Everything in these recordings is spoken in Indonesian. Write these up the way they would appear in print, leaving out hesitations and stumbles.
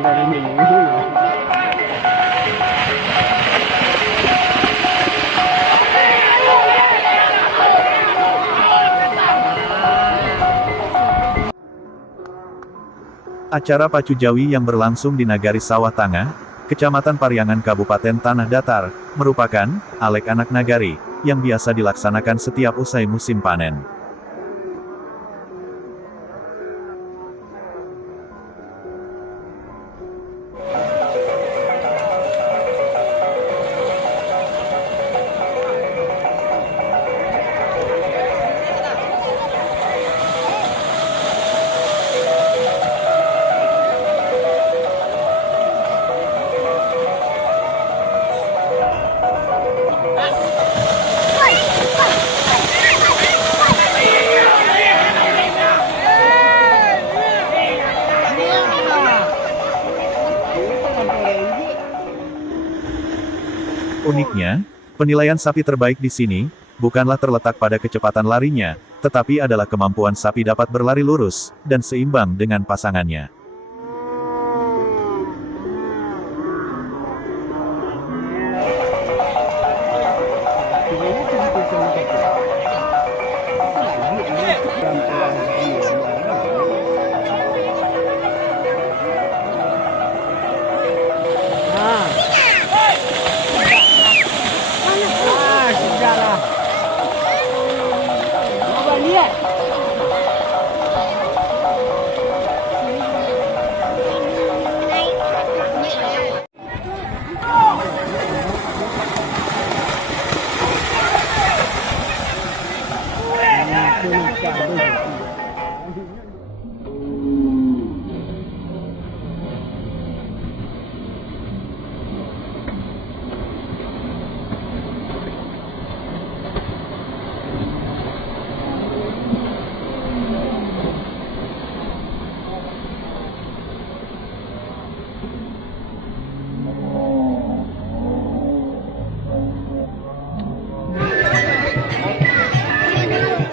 dari minggu ya. Acara Pacu Jawi yang berlangsung di Nagari Sawah Tangah, Kecamatan Pariangan Kabupaten Tanah Datar, merupakan Alek Anak Nagari, yang biasa dilaksanakan setiap usai musim panen. Uniknya, penilaian sapi terbaik di sini, bukanlah terletak pada kecepatan larinya, tetapi adalah kemampuan sapi dapat berlari lurus, dan seimbang dengan pasangannya.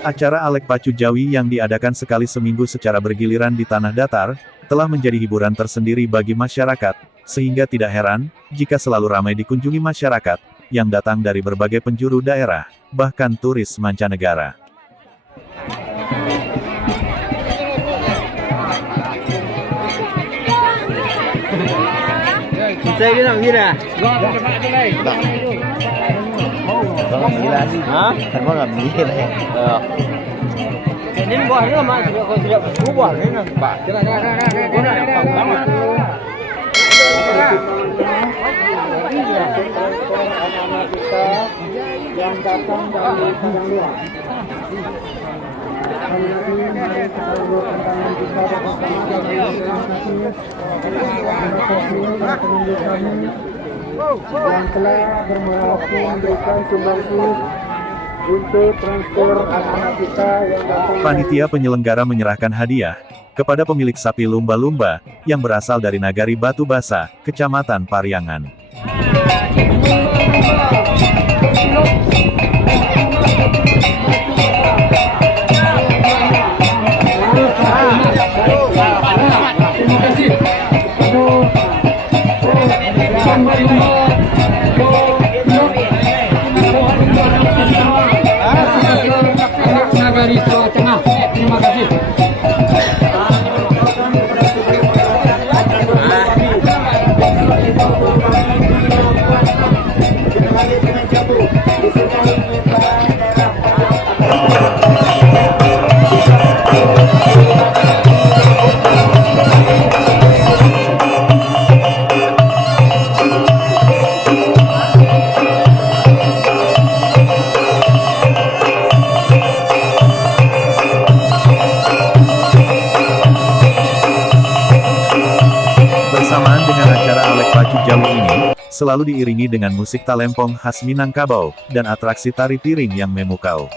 Acara Alek Pacu Jawi yang diadakan sekali seminggu secara bergiliran di Tanah Datar, telah menjadi hiburan tersendiri bagi masyarakat, sehingga tidak heran, jika selalu ramai dikunjungi masyarakat, yang datang dari berbagai penjuru daerah, bahkan turis mancanegara. Saya bilang gila. Bang gila sih. Hah? Kan bang gila ya. Ini buahnya masih kalau tidak berubah ini Pak. Yang datang dari luar. Yang telah berhasil memberikan sumbangsi untuk transfer anak-anak kita yang datang. Panitia penyelenggara menyerahkan hadiah kepada pemilik sapi lumba-lumba yang berasal dari Nagari Batu Basa, Kecamatan Pariangan. Nagari Sawah Tengah. Terima kasih. Bersamaan dengan acara Alek Pacu Jawi ini, selalu diiringi dengan musik talempong khas Minangkabau, dan atraksi tari piring yang memukau.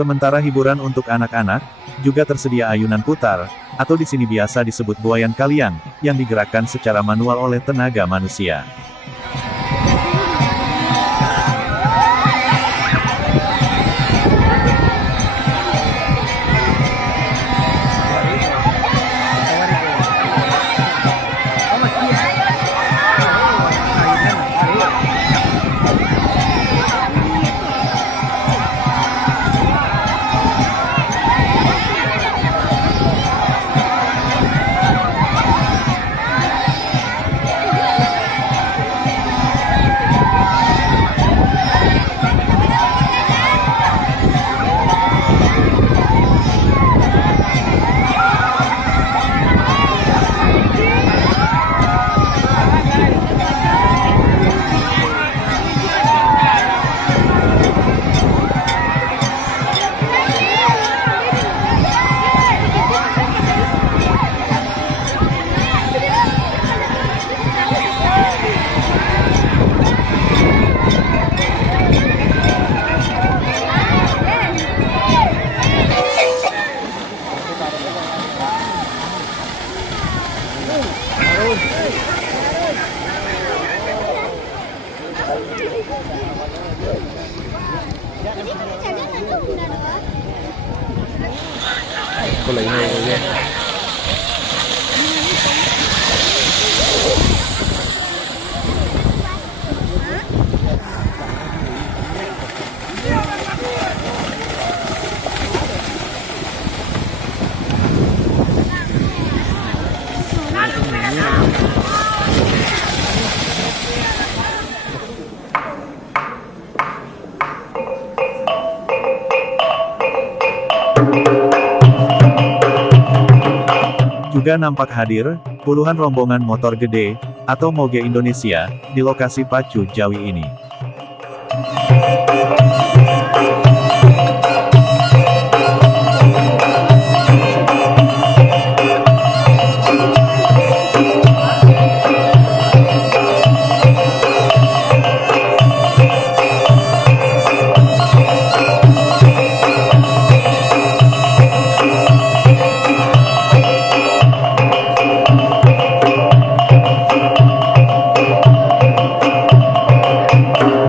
Sementara hiburan untuk anak-anak, juga tersedia ayunan putar, atau di sini biasa disebut buayan kaliang, yang digerakkan secara manual oleh tenaga manusia. Cô lấy người rồi. Juga nampak hadir, puluhan rombongan motor gede, atau moge Indonesia, di lokasi pacu Jawi ini.